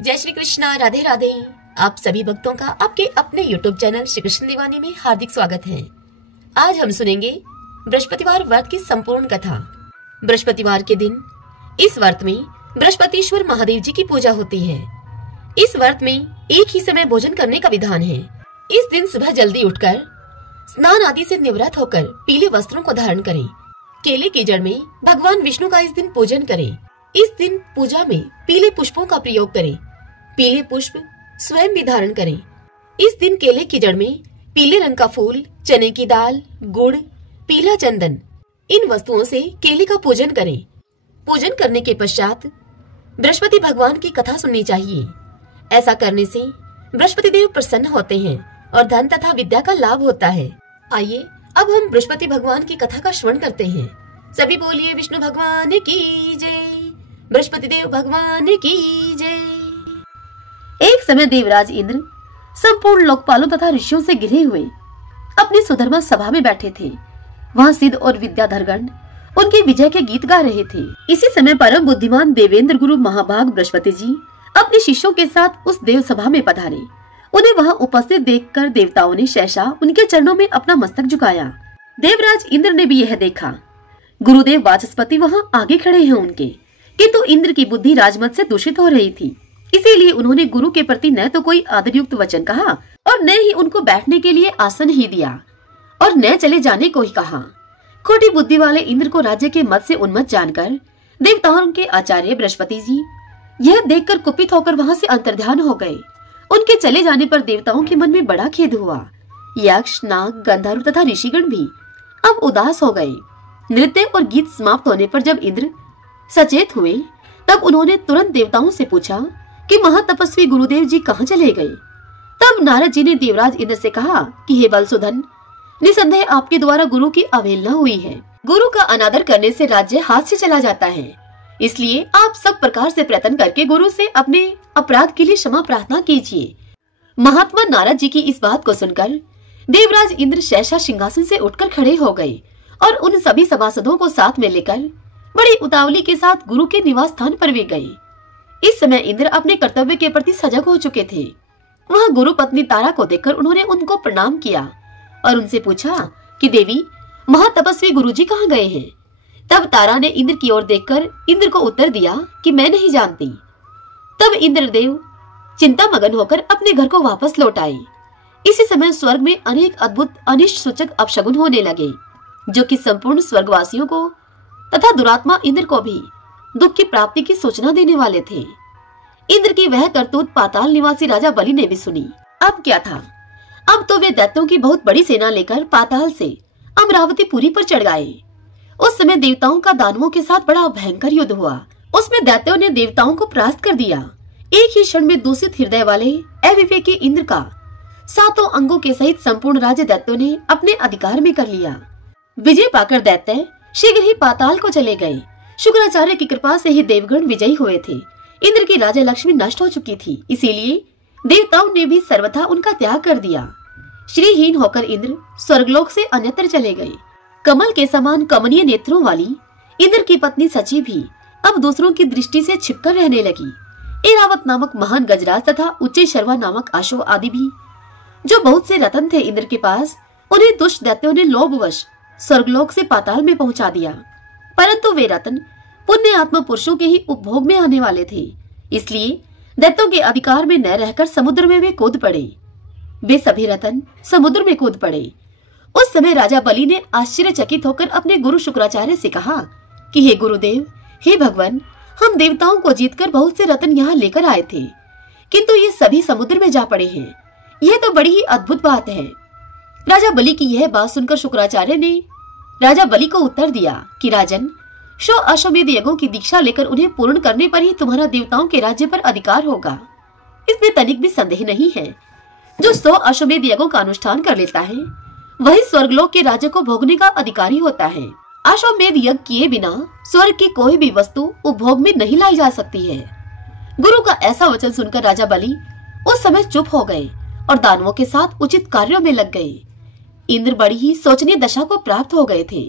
जय श्री कृष्णा, राधे राधे। आप सभी भक्तों का आपके अपने YouTube चैनल श्री कृष्ण दीवानी में हार्दिक स्वागत है। आज हम सुनेंगे बृहस्पतिवार व्रत की संपूर्ण कथा। बृहस्पतिवार के दिन इस व्रत में बृहस्पतिश्वर महादेव जी की पूजा होती है। इस व्रत में एक ही समय भोजन करने का विधान है। इस दिन सुबह जल्दी उठकर स्नान आदि से निवृत्त होकर पीले वस्त्रों को धारण करें। केले की जड़ में भगवान विष्णु का इस दिन पूजन करें। इस दिन पूजा में पीले पुष्पों का प्रयोग करें। पीले पुष्प स्वयं भी धारण करें। इस दिन केले की जड़ में पीले रंग का फूल, चने की दाल, गुड़, पीला चंदन, इन वस्तुओं से केले का पूजन करें। पूजन करने के पश्चात बृहस्पति भगवान की कथा सुननी चाहिए। ऐसा करने से बृहस्पति देव प्रसन्न होते हैं और धन तथा विद्या का लाभ होता है। आइए अब हम बृहस्पति भगवान की कथा का श्रवण करते हैं। सभी बोलिए विष्णु भगवान की जय, बृहस्पति देव भगवान की जय। एक समय देवराज इंद्र संपूर्ण लोकपालों तथा ऋषियों से घिरे हुए अपनी सुधर्मा सभा में बैठे थे। वहाँ सिद्ध और विद्याधरगण उनके विजय के गीत गा रहे थे। इसी समय परम बुद्धिमान देवेंद्र गुरु महाभाग बृहस्पति जी अपने शिष्यों के साथ उस देव सभा में पधारे। उन्हें वहाँ उपस्थित देखकर देवताओं ने सहसा उनके चरणों में अपना मस्तक झुकाया। देवराज इंद्र ने भी यह देखा। गुरुदेव वाचस्पति वहाँ आगे खड़े हैं उनके, किंतु इंद्र की बुद्धि राजमत से दूषित हो रही थी। इसीलिए उन्होंने गुरु के प्रति न तो कोई आदरयुक्त वचन कहा और न ही उनको बैठने के लिए आसन ही दिया और न चले जाने को ही कहा। खोटी बुद्धि वाले इंद्र को राज्य के मत से उन्मत्त जानकर देवताओं के आचार्य बृहस्पति जी यह देखकर कुपित होकर वहां से अंतर्ध्यान हो गए। उनके चले जाने पर देवताओं के मन में बड़ा खेद हुआ। यक्ष, नाग, गंधर्व तथा ऋषिगण भी अब उदास हो गए। नृत्य और गीत समाप्त होने पर जब इंद्र सचेत हुए तब उन्होंने तुरंत देवताओं से पूछा कि महातपस्वी गुरुदेव जी कहाँ चले गए। तब नारद जी ने देवराज इंद्र से कहा कि हे बलसुधन, निसंदेह आपके द्वारा गुरु की अवहेलना हुई है। गुरु का अनादर करने से राज्य हाथ से चला जाता है। इसलिए आप सब प्रकार से प्रयत्न करके गुरु से अपने अपराध के लिए क्षमा प्रार्थना कीजिए। महात्मा नारद जी की इस बात को सुनकर देवराज इंद्र सहसा सिंहासन से उठकर खड़े हो गए और उन सभी सभासदों को साथ में लेकर बड़ी उतावली के साथ गुरु के निवास स्थान पर भी गए। इस समय इंद्र अपने कर्तव्य के प्रति सजग हो चुके थे। वहाँ गुरु पत्नी तारा को देखकर उन्होंने उनको प्रणाम किया और उनसे पूछा कि देवी, महातपस्वी गुरुजी कहाँ गए हैं। तब तारा ने इंद्र की ओर देखकर इंद्र को उत्तर दिया कि मैं नहीं जानती। तब इंद्रदेव चिंता मगन होकर अपने घर को वापस लौट आए। इसी समय स्वर्ग में अनेक अद्भुत अनिष्ट सूचक अपशगुन होने लगे, जो कि संपूर्ण स्वर्गवासियों को तथा दुरात्मा इंद्र को भी दुख की प्राप्ति की सूचना देने वाले थे। इंद्र की वह करतूत पाताल निवासी राजा बलि ने भी सुनी। अब क्या था, अब तो वे दैत्यों की बहुत बड़ी सेना लेकर पाताल से अमरावतीपुरी पर चढ़ गए। उस समय देवताओं का दानवों के साथ बड़ा भयंकर युद्ध हुआ। उसमें दैत्यों ने देवताओं को परास्त कर दिया। एक ही क्षण में दूषित हृदय वाले अविवेकी इंद्र का 7 अंगों के सहित संपूर्ण राज्य दैत्यों ने अपने अधिकार में कर लिया। विजय पाकर दैत्य शीघ्र ही पाताल को चले गए। शुक्राचार्य की कृपा से ही देवगण विजयी हुए थे। इंद्र की राजा लक्ष्मी नष्ट हो चुकी थी, इसीलिए देवताओं ने भी सर्वथा उनका त्याग कर दिया। श्रीहीन होकर इंद्र स्वर्गलोक से अन्यत्र चले गए। कमल के समान कमनीय नेत्रों वाली इंद्र की पत्नी सची भी अब दूसरों की दृष्टि से छिपकर रहने लगी। ऐरावत नामक महान गजराज तथा उच्चे शर्वा नामक अश्व आदि भी, जो बहुत से रत्न थे इंद्र के पास, उन्हें दुष्ट दैत्यों ने लोभवश स्वर्गलोक से पाताल में पहुंचा दिया। परंतु वे रत्न पुण्य आत्मा पुरुषों के ही उपभोग में आने वाले थे, इसलिए दैत्यों के अधिकार में न रहकर समुद्र में वे कूद पड़े। वे सभी रत्न समुद्र में कूद पड़े। उस समय राजा बलि ने आश्चर्यचकित होकर अपने गुरु शुक्राचार्य से कहा कि हे गुरुदेव, हे भगवान, हम देवताओं को जीतकर बहुत से रत्न यहाँ लेकर आए थे, किंतु ये सभी समुद्र में जा पड़े हैं। यह तो बड़ी ही अद्भुत बात है। राजा बलि की यह बात सुनकर शुक्राचार्य ने राजा बलि को उत्तर दिया कि राजन, 100 अश्वमेध यज्ञों की दीक्षा लेकर उन्हें पूर्ण करने पर ही तुम्हारा देवताओं के राज्य पर अधिकार होगा। इसमें तनिक भी संदेह नहीं है। जो 100 अश्वमेध यज्ञों का अनुष्ठान कर लेता है वही स्वर्गलोक के राज्य को भोगने का अधिकारी होता है। अश्वमेध यज्ञ किए बिना स्वर्ग की कोई भी वस्तु उपभोग में नहीं लाई जा सकती है। गुरु का ऐसा वचन सुनकर राजा बलि उस समय चुप हो गए और दानवों के साथ उचित कार्यों में लग गए। इंद्र बड़ी ही शोचनीय दशा को प्राप्त हो गए थे।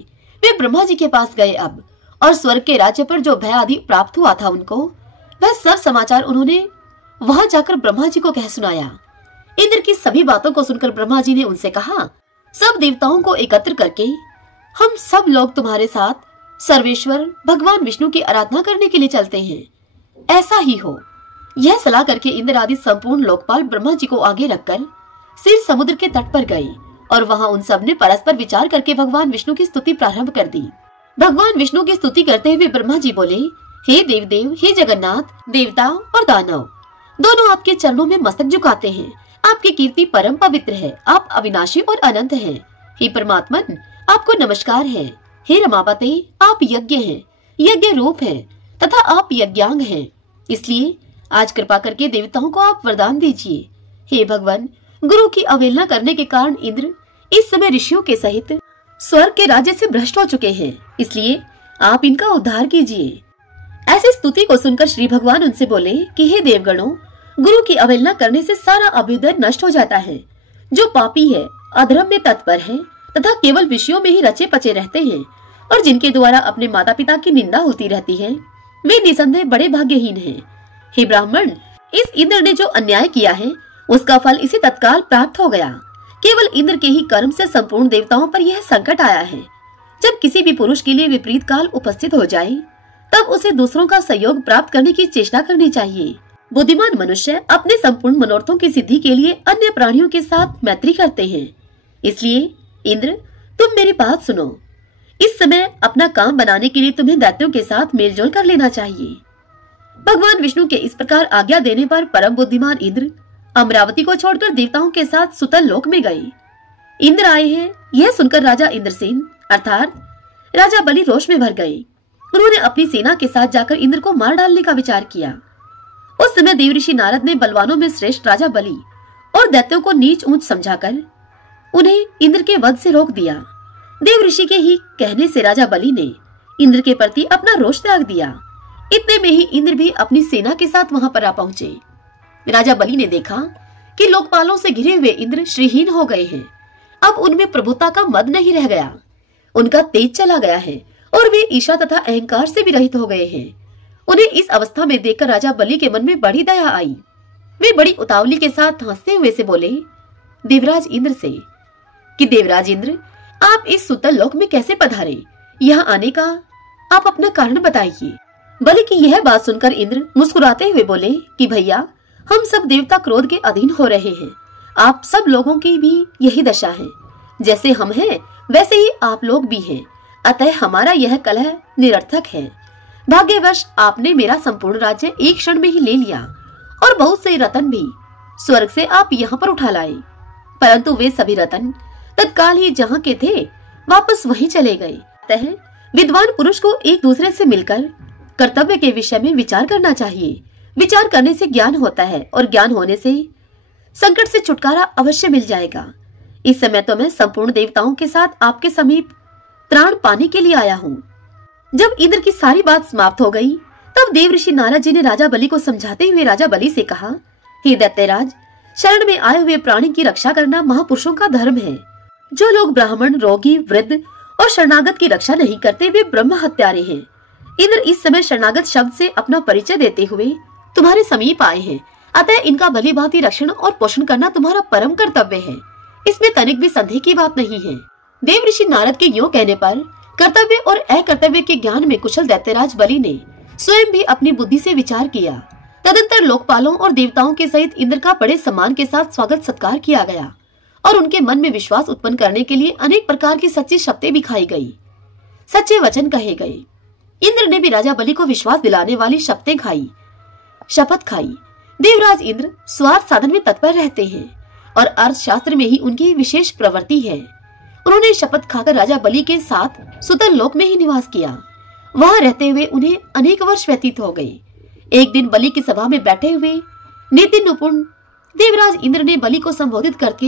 वे ब्रह्मा जी के पास गए अब, और स्वर्ग के राज्य पर जो भय आदि प्राप्त हुआ था उनको, वह सब समाचार उन्होंने वहां जाकर ब्रह्मा जी को कह सुनाया। इंद्र की सभी बातों को सुनकर ब्रह्मा जी ने उनसे कहा, सब देवताओं को एकत्र करके हम सब लोग तुम्हारे साथ सर्वेश्वर भगवान विष्णु की आराधना करने के लिए चलते हैं, ऐसा ही हो। यह सलाह करके इंद्र आदि संपूर्ण लोकपाल ब्रह्मा जी को आगे रखकर सिर समुद्र के तट पर गए और वहां उन सब ने परस्पर विचार करके भगवान विष्णु की स्तुति प्रारंभ कर दी। भगवान विष्णु की स्तुति करते हुए ब्रह्मा जी बोले, हे देवदेव, हे जगन्नाथ, देवता और दानव दोनों आपके चरणों में मस्तक झुकाते हैं। आपकी कीर्ति परम पवित्र है, आप अविनाशी और अनंत हैं। हे परमात्मन, आपको नमस्कार है। हे रमापते, आप यज्ञ हैं, यज्ञ रूप हैं तथा आप यज्ञांग हैं, इसलिए आज कृपा करके देवताओं को आप वरदान दीजिए। हे भगवान, गुरु की अवहेलना करने के कारण इंद्र इस समय ऋषियों के सहित स्वर्ग के राज्य से भ्रष्ट हो चुके हैं, इसलिए आप इनका उद्धार कीजिए। ऐसी स्तुति को सुनकर श्री भगवान उनसे बोले कि हे देवगणों, गुरु की अवहेलना करने से सारा अभ्युदय नष्ट हो जाता है। जो पापी है, अधर्म में तत्पर है तथा केवल विषयों में ही रचे पचे रहते हैं और जिनके द्वारा अपने माता पिता की निंदा होती रहती है, वे निसंदेह बड़े भाग्यहीन हैं। हे ब्राह्मण, इस इंद्र ने जो अन्याय किया है उसका फल इसे तत्काल प्राप्त हो गया। केवल इंद्र के ही कर्म से संपूर्ण देवताओं पर यह संकट आया है। जब किसी भी पुरुष के लिए विपरीत काल उपस्थित हो जाए तब उसे दूसरों का सहयोग प्राप्त करने की चेष्टा करनी चाहिए। बुद्धिमान मनुष्य अपने संपूर्ण मनोरथों की सिद्धि के लिए अन्य प्राणियों के साथ मैत्री करते हैं। इसलिए इंद्र, तुम मेरी बात सुनो। इस समय अपना काम बनाने के लिए तुम्हें दैत्यों के साथ मेलजोल कर लेना चाहिए। भगवान विष्णु के इस प्रकार आज्ञा देने पर परम बुद्धिमान इंद्र अमरावती को छोड़कर देवताओं के साथ सुतल लोक में गए। इंद्र आए हैं यह सुनकर राजा इंद्रसेन अर्थात राजा बलि रोष में भर गए। उन्होंने अपनी सेना के साथ जाकर इंद्र को मार डालने का विचार किया। उस समय देवऋषि नारद ने बलवानों में श्रेष्ठ राजा बलि और दैत्यों को नीच ऊंच समझाकर उन्हें इंद्र के वध से रोक दिया। देवऋषि के ही कहने से राजा बलि ने इंद्र के प्रति अपना रोष त्याग दिया। इतने में ही इंद्र भी अपनी सेना के साथ वहां पर आ पहुंचे। राजा बलि ने देखा कि लोकपालों से घिरे हुए इंद्र श्रीहीन हो गए हैं। अब उनमें प्रभुता का मद नहीं रह गया, उनका तेज चला गया है और वे ईर्ष्या तथा अहंकार से भी रहित हो गए हैं। उन्हें इस अवस्था में देखकर राजा बलि के मन में बड़ी दया आई। वे बड़ी उतावली के साथ हंसते हुए से बोले देवराज इंद्र से कि देवराज इंद्र, आप इस सुतल लोक में कैसे पधारे? यहाँ आने का आप अपना कारण बताइए। बलि की यह बात सुनकर इंद्र मुस्कुराते हुए बोले कि भैया, हम सब देवता क्रोध के अधीन हो रहे हैं। आप सब लोगों की भी यही दशा है। जैसे हम हैं वैसे ही आप लोग भी हैं, अतः हमारा यह कलह निरर्थक है। भाग्यवश आपने मेरा संपूर्ण राज्य एक क्षण में ही ले लिया और बहुत से रतन भी स्वर्ग से आप यहाँ पर उठा लाए, परंतु वे सभी रतन तत्काल ही जहाँ के थे वापस वहीं चले गए। अतः विद्वान पुरुष को एक दूसरे से मिलकर कर्तव्य के विषय में विचार करना चाहिए। विचार करने से ज्ञान होता है और ज्ञान होने से संकट से छुटकारा अवश्य मिल जाएगा। इस समय तो मैं संपूर्ण देवताओं के साथ आपके समीप त्राण पाने के लिए आया हूँ। जब इंद्र की सारी बात समाप्त हो गई तब देवऋषि नारद जी ने राजा बलि को समझाते हुए राजा बलि से कहा, हे दैत्यराज, शरण में आए हुए प्राणी की रक्षा करना महापुरुषों का धर्म है। जो लोग ब्राह्मण, रोगी, वृद्ध और शरणागत की रक्षा नहीं करते वे ब्रह्म हत्यारे हैं। इंद्र इस समय शरणागत शब्द से अपना परिचय देते हुए तुम्हारे समीप आए हैं, अतः इनका भली भांति रक्षण और पोषण करना तुम्हारा परम कर्तव्य है। इसमें तनिक भी संदेह की बात नहीं है। देवऋषि नारद के यूं कहने पर कर्तव्य और अकर्तव्य के ज्ञान में कुशल दैत्यराज बलि ने स्वयं भी अपनी बुद्धि से विचार किया। तदंतर लोकपालों और देवताओं के सहित इंद्र का बड़े सम्मान के साथ स्वागत सत्कार किया गया और उनके मन में विश्वास उत्पन्न करने के लिए अनेक प्रकार की सच्ची शपथें भी खाई गई, सच्चे वचन कहे गए। इंद्र ने भी राजा बलि को विश्वास दिलाने वाली शपथ खाई। देवराज इंद्र स्वार्थ साधन में तत्पर रहते हैं और अर्थशास्त्र में ही उनकी विशेष प्रवृत्ति है। उन्होंने शपथ खाकर राजा बलि के साथ सुतल लोक में ही निवास किया। वहां रहते हुए उन्हें अनेक वर्ष व्यतीत हो गए। एक दिन बलि की सभा में बैठे हुए नीति निपुण देवराज इंद्र ने बलि को संबोधित करके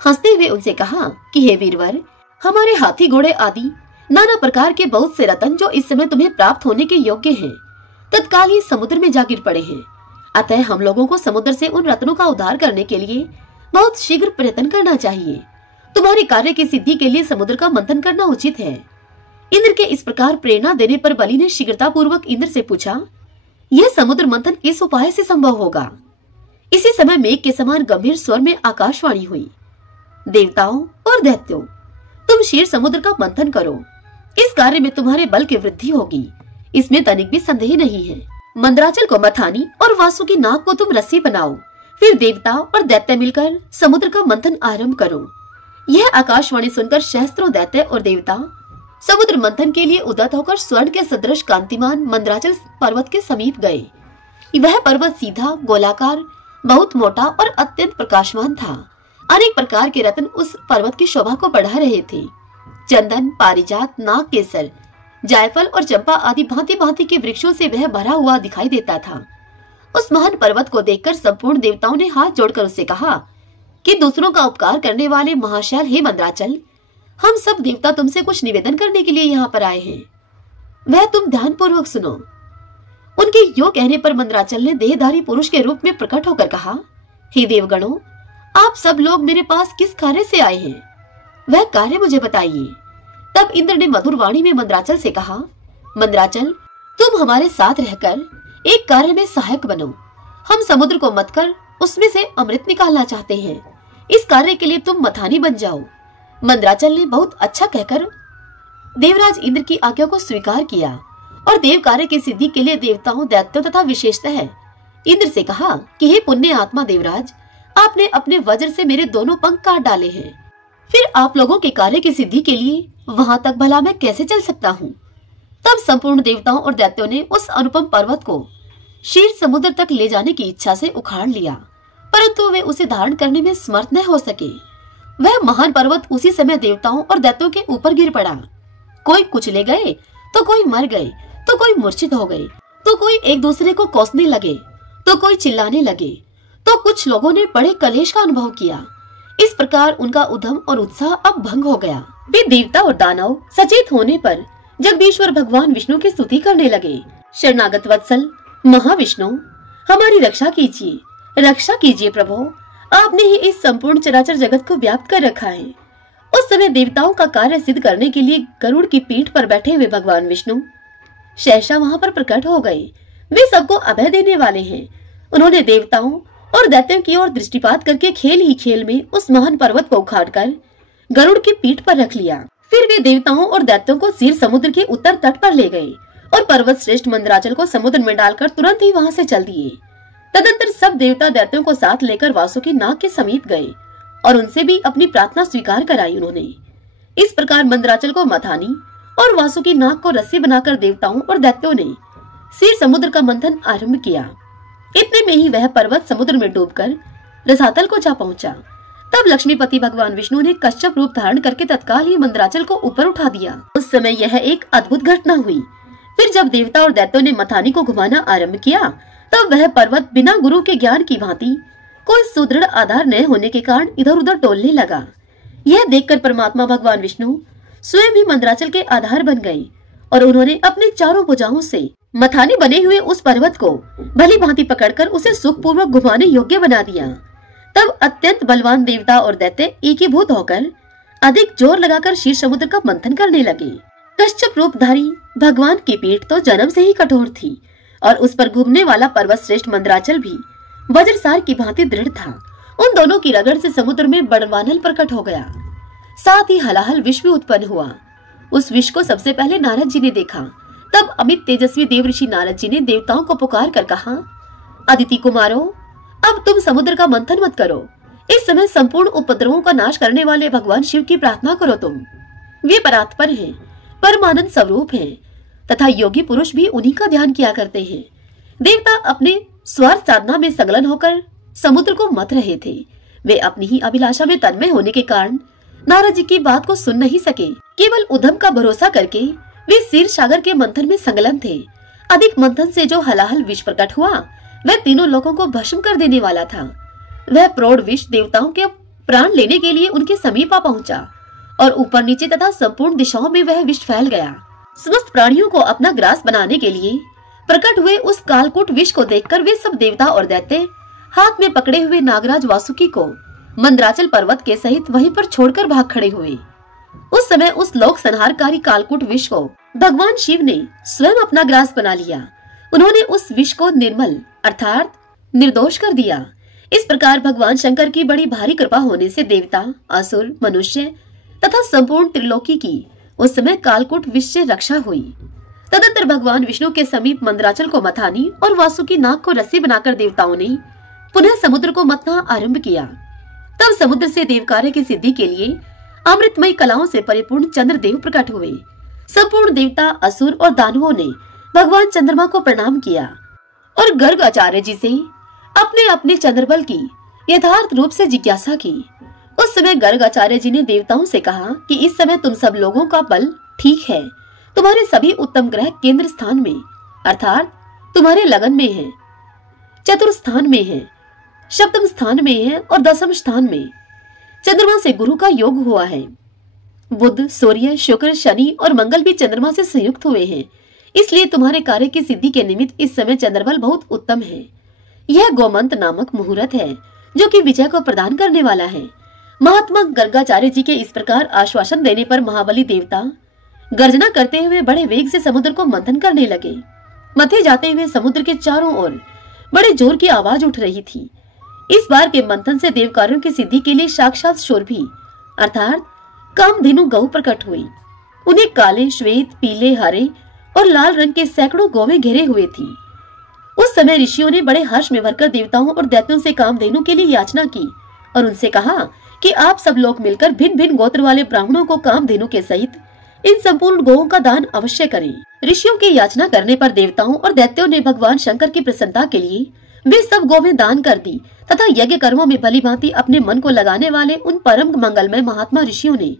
हंसते हुए उनसे कहा कि हे वीरवर, हमारे हाथी घोड़े आदि नाना प्रकार के बहुत से रतन जो इस समय तुम्हें प्राप्त होने के योग्य हैं, तत्काल ही समुद्र में जा गिर पड़े हैं। अतः हम लोगों को समुद्र से उन रत्नों का उद्धार करने के लिए बहुत शीघ्र प्रयत्न करना चाहिए। तुम्हारे कार्य की सिद्धि के लिए समुद्र का मंथन करना उचित है। इंद्र के इस प्रकार प्रेरणा देने पर बलि ने शीघ्रता पूर्वक इंद्र से पूछा, यह समुद्र मंथन किस उपाय से संभव होगा? इसी समय मेघ के समान गंभीर स्वर में आकाशवाणी हुई, देवताओं और दैत्यों, तुम क्षीर समुद्र का मंथन करो। इस कार्य में तुम्हारे बल की वृद्धि होगी, इसमें तनिक भी संदेह नहीं है। मंदराचल को मथानी और वासुकी नाग को तुम रस्सी बनाओ, फिर देवता और दैत्य मिलकर समुद्र का मंथन आरंभ करो। यह आकाशवाणी सुनकर सहस्त्रों दैत्य और देवता समुद्र मंथन के लिए उद्यत होकर स्वर्ण के सदृश कांतिमान मंदराचल पर्वत के समीप गए। वह पर्वत सीधा, गोलाकार, बहुत मोटा और अत्यंत प्रकाशमान था। अनेक प्रकार के रत्न उस पर्वत की शोभा को बढ़ा रहे थे। चंदन, पारिजात, नाग केसर, जायफल और चंपा आदि भांति भांति के वृक्षों से वह भरा हुआ दिखाई देता था। उस महान पर्वत को देखकर संपूर्ण देवताओं ने हाथ जोड़कर उससे कहा कि दूसरों का उपकार करने वाले महाशैल हे मंदराचल, हम सब देवता तुमसे कुछ निवेदन करने के लिए यहाँ पर आए हैं, वह तुम ध्यान पूर्वक सुनो। उनके यो कहने पर मंदराचल ने देहधारी पुरुष के रूप में प्रकट होकर कहा, हे देवगणों, आप सब लोग मेरे पास किस कार्य से आए हैं, वह कार्य मुझे बताइए। तब इंद्र ने मधुर वाणी में मंदराचल से कहा, मंदराचल, तुम हमारे साथ रहकर एक कार्य में सहायक बनो। हम समुद्र को मत कर उसमें से अमृत निकालना चाहते हैं। इस कार्य के लिए तुम मथानी बन जाओ। मंदराचल ने बहुत अच्छा कहकर देवराज इंद्र की आज्ञा को स्वीकार किया और देव कार्य की सिद्धि के लिए देवताओं, दैत्यों तथा विशेषतः इंद्र से कहा कि हे पुण्य आत्मा देवराज, आपने अपने वज्र से मेरे दोनों पंख काट डाले हैं, फिर आप लोगों के कार्य की सिद्धि के लिए वहां तक भला मैं कैसे चल सकता हूँ। तब संपूर्ण देवताओं और दैत्यों ने उस अनुपम पर्वत को क्षीर समुद्र तक ले जाने की इच्छा से उखाड़ लिया, परंतु वे उसे धारण करने में समर्थ न हो सके। वह महान पर्वत उसी समय देवताओं और दैत्यों के ऊपर गिर पड़ा। कोई कुचले गए, तो कोई मर गए, तो कोई मूर्छित हो गए, तो कोई एक दूसरे को कोसने लगे, तो कोई चिल्लाने लगे, तो कुछ लोगों ने बड़े कलेश का अनुभव किया। इस प्रकार उनका उद्यम और उत्साह अब भंग हो गया। वे देवता और दानव सचेत होने पर जगदीश्वर भगवान विष्णु की स्तुति करने लगे। शरणागत वत्सल महाविष्णु, हमारी रक्षा कीजिए, रक्षा कीजिए प्रभु, आपने ही इस संपूर्ण चराचर जगत को व्याप्त कर रखा है। उस समय देवताओं का कार्य सिद्ध करने के लिए गरुड़ की पीठ पर बैठे हुए भगवान विष्णु सहसा वहां पर प्रकट हो गए। वे सबको अभय देने वाले हैं। उन्होंने देवताओं और दैत्यों की ओर दृष्टिपात करके खेल ही खेल में उस महान पर्वत को उखाड़कर गरुड़ की पीठ पर रख लिया। फिर वे देवताओं और दैत्यों को क्षीर समुद्र के उत्तर तट पर ले गए और पर्वत श्रेष्ठ मंदराचल को समुद्र में डालकर तुरंत ही वहां से चल दिए। तदंतर सब देवता दैत्यों को साथ लेकर वासुकी नाग के समीप गए और उनसे भी अपनी प्रार्थना स्वीकार कराई उन्होंने। इस प्रकार मंदराचल को मथानी और वासुकी नाग को रस्सी बनाकर देवताओं और दैत्यों ने क्षीर समुद्र का मंथन आरंभ किया। इतने में ही वह पर्वत समुद्र में डूबकर रसातल को जा पहुंचा। तब लक्ष्मीपति भगवान विष्णु ने कश्यप रूप धारण करके तत्काल ही मंदराचल को ऊपर उठा दिया। उस समय यह एक अद्भुत घटना हुई। फिर जब देवता और दैत्यों ने मथानी को घुमाना आरंभ किया, तब वह पर्वत बिना गुरु के ज्ञान की भांति कोई सुदृढ़ आधार न होने के कारण इधर उधर डोलने लगा। यह देखकर परमात्मा भगवान विष्णु स्वयं भी मंदराचल के आधार बन गए और उन्होंने अपने चारों भुजाओं से मथानी बने हुए उस पर्वत को भली भांति पकड़कर उसे सुखपूर्वक घुमाने योग्य बना दिया। तब अत्यंत बलवान देवता और दैत्य एकीभूत होकर अधिक जोर लगाकर क्षीर समुद्र का मंथन करने लगे। कश्यप रूपधारी भगवान की पीठ तो जन्म से ही कठोर थी और उस पर घूमने वाला पर्वत श्रेष्ठ मंदराचल भी वज्रसार की भांति दृढ़ था। उन दोनों की रगड़ से समुद्र में बड़वानल प्रकट हो गया। साथ ही हलाहल विष भी उत्पन्न हुआ। उस विष को सबसे पहले नारद जी ने देखा। तब अमित तेजस्वी देव ऋषि नारद जी ने देवताओं को पुकार कर कहा, अदिति कुमारों, अब तुम समुद्र का मंथन मत करो। इस समय संपूर्ण उपद्रवों का नाश करने वाले भगवान शिव की प्रार्थना करो तुम। वे परात्पर हैं, परमानंद स्वरूप हैं तथा योगी पुरुष भी उन्हीं का ध्यान किया करते हैं। देवता अपने स्वार्थ साधना में संलग्न होकर समुद्र को मत रहे थे। वे अपनी ही अभिलाषा में तन्मय होने के कारण नारद जी की बात को सुन नहीं सके। केवल उधम का भरोसा करके वे क्षीर सागर के मंथन में संलग्न थे। अधिक मंथन से जो हलाहल विष प्रकट हुआ वह तीनों लोगों को भस्म कर देने वाला था। वह प्रौढ़ विष देवताओं के प्राण लेने के लिए उनके समीप आ पहुंचा और ऊपर नीचे तथा संपूर्ण दिशाओं में वह विष फैल गया। समस्त प्राणियों को अपना ग्रास बनाने के लिए प्रकट हुए उस कालकूट विष को देखकर वे सब देवता और दैत्य हाथ में पकड़े हुए नागराज वासुकी को मंदराचल पर्वत के सहित वहीं पर छोड़कर भाग खड़े हुए। उस समय उस लोक संहारकारी कालकूट विष को भगवान शिव ने स्वयं अपना ग्रास बना लिया। उन्होंने उस विष को निर्मल अर्थात निर्दोष कर दिया। इस प्रकार भगवान शंकर की बड़ी भारी कृपा होने से देवता, असुर, मनुष्य तथा संपूर्ण त्रिलोकी की उस समय कालकूट विष से रक्षा हुई। तदंतर भगवान विष्णु के समीप मंदराचल को मथानी और वासुकी नाग को रस्सी बनाकर देवताओं ने पुनः समुद्र को मथना आरंभ किया। तब समुद्र से देव कार्य की सिद्धि के लिए अमृतमयी कलाओं से परिपूर्ण चंद्रदेव प्रकट हुए। संपूर्ण देवता, असुर और दानवों ने भगवान चंद्रमा को प्रणाम किया और गर्ग आचार्य जी से अपने अपने चंद्रबल की यथार्थ रूप से जिज्ञासा की। उस समय गर्ग आचार्य जी ने देवताओं से कहा कि इस समय तुम सब लोगों का बल ठीक है। तुम्हारे सभी उत्तम ग्रह केंद्र स्थान में अर्थात तुम्हारे लगन में है, चतुर्थ स्थान में है, सप्तम स्थान में है और दशम स्थान में चंद्रमा से गुरु का योग हुआ है। बुध, सूर्य, शुक्र, शनि और मंगल भी चंद्रमा से संयुक्त हुए हैं। इसलिए तुम्हारे कार्य की सिद्धि के निमित्त इस समय चंद्रबल बहुत उत्तम है। यह गोमंत नामक मुहूर्त है जो कि विजय को प्रदान करने वाला है। महात्मा गर्गाचार्य जी के इस प्रकार आश्वासन देने पर महाबली देवता गर्जना करते हुए बड़े वेग से समुद्र को मंथन करने लगे। मथे जाते हुए समुद्र के चारों ओर बड़े जोर की आवाज उठ रही थी। इस बार के मंथन से देव कार्यों की सिद्धि के लिए साक्षात शोरभी अर्थात कामधेनु गौ प्रकट हुई। उन्हें काले, श्वेत, पीले, हरे और लाल रंग के सैकड़ों गौवें घेरे हुए थी। उस समय ऋषियों ने बड़े हर्ष में भरकर देवताओं और दैत्यों से कामधेनु के लिए याचना की और उनसे कहा कि आप सब लोग मिलकर भिन्न भिन्न गोत्र वाले ब्राह्मणों को कामधेनु के सहित इन संपूर्ण गौओं का दान अवश्य करें। ऋषियों की याचना करने पर देवताओं और दैत्यों ने भगवान शंकर की प्रसन्नता के लिए वे सब गौवें दान कर दी तथा यज्ञ कर्मों में भलीभांति अपने मन को लगाने वाले उन परम मंगलमय महात्मा ऋषियों ने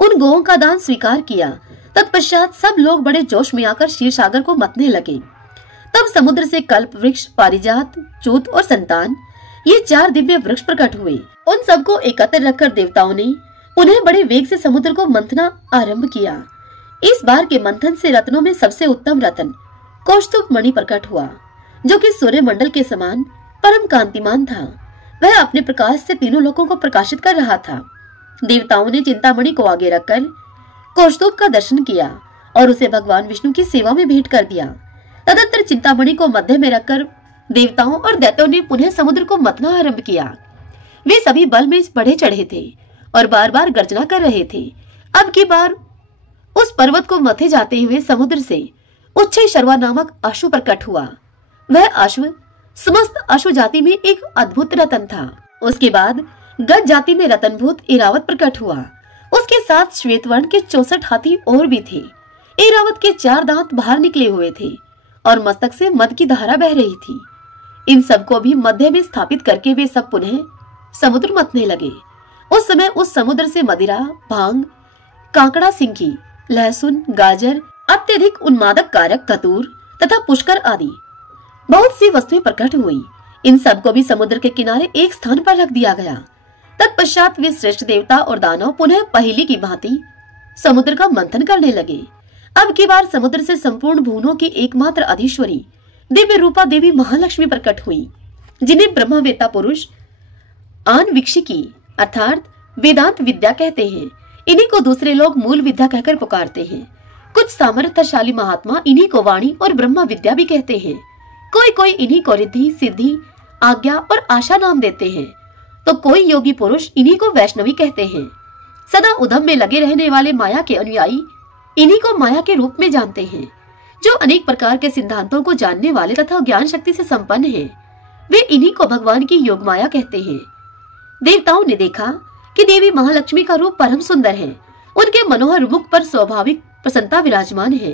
उन गौओं का दान स्वीकार किया। तत्पश्चात सब लोग बड़े जोश में आकर क्षीर सागर को मथने लगे। तब समुद्र से कल्प वृक्ष, पारिजात, चूत और संतान ये 4 दिव्य वृक्ष प्रकट हुए। उन सबको एकत्र रखकर देवताओं ने उन्हें बड़े वेग से समुद्र को मंथना आरंभ किया। इस बार के मंथन से रत्नों में सबसे उत्तम रत्न कौस्तुभ मणि प्रकट हुआ जो कि सूर्य मंडल के समान परम कांतिमान था। वह अपने प्रकाश से तीनों लोकों को प्रकाशित कर रहा था। देवताओं ने चिंतामणि को आगे रखकर कौस्तुभ का दर्शन किया और उसे भगवान विष्णु की सेवा में भेंट कर दिया। तदंतर चिंतामणि को मध्य में रखकर देवताओं और दैत्यों ने पुनः समुद्र को मथना आरंभ किया। वे सभी बल में बढ़े चढ़े थे और बार बार गर्जना कर रहे थे। अब की बार उस पर्वत को मथे जाते हुए समुद्र से उच्छय शर्वा नामक अश्व प्रकट हुआ। वह अश्व समस्त अश्व जाति में एक अद्भुत रतन था। उसके बाद गज जाति में रतनभूत इरावत प्रकट हुआ। उसके साथ श्वेत वर्ण के 64 हाथी और भी थे। इरावत के 4 दांत बाहर निकले हुए थे और मस्तक से मद की धारा बह रही थी। इन सबको भी मध्य में स्थापित करके वे सब पुनः समुद्र मथने लगे। उस समय उस समुद्र से मदिरा, भांग, कांकड़ा सिंघी, लहसुन, गाजर, अत्यधिक उन्मादक कारक कतूर तथा पुष्कर आदि बहुत सी वस्तुएं प्रकट हुई। इन सबको भी समुद्र के किनारे एक स्थान पर रख दिया गया। तत्पश्चात वे श्रेष्ठ देवता और दानव पुनः पहली की भांति समुद्र का मंथन करने लगे। अब की बार समुद्र से संपूर्ण भुवनों की एकमात्र अधीश्वरी दिव्य रूपा देवी महालक्ष्मी प्रकट हुई, जिन्हें ब्रह्मवेत्ता पुरुष आनविक्षिकी अर्थात वेदांत विद्या कहते हैं। इन्हीं को दूसरे लोग मूल विद्या कहकर पुकारते हैं। कुछ सामर्थ्यशाली महात्मा इन्हीं को वाणी और ब्रह्म विद्या भी कहते हैं। कोई कोई इन्हीं को रिद्धि, सिद्धि, आज्ञा और आशा नाम देते हैं, तो कोई योगी पुरुष इन्हीं को वैष्णवी कहते हैं। सदा उधम में लगे रहने वाले माया के अनुयायी इन्हीं को माया के रूप में जानते हैं। जो अनेक प्रकार के सिद्धांतों को जानने वाले तथा ज्ञान शक्ति से संपन्न हैं, वे इन्हीं को भगवान की योग माया कहते हैं। देवताओं ने देखा कि देवी महालक्ष्मी का रूप परम सुंदर है। उनके मनोहर मुख पर स्वाभाविक प्रसन्नता विराजमान है।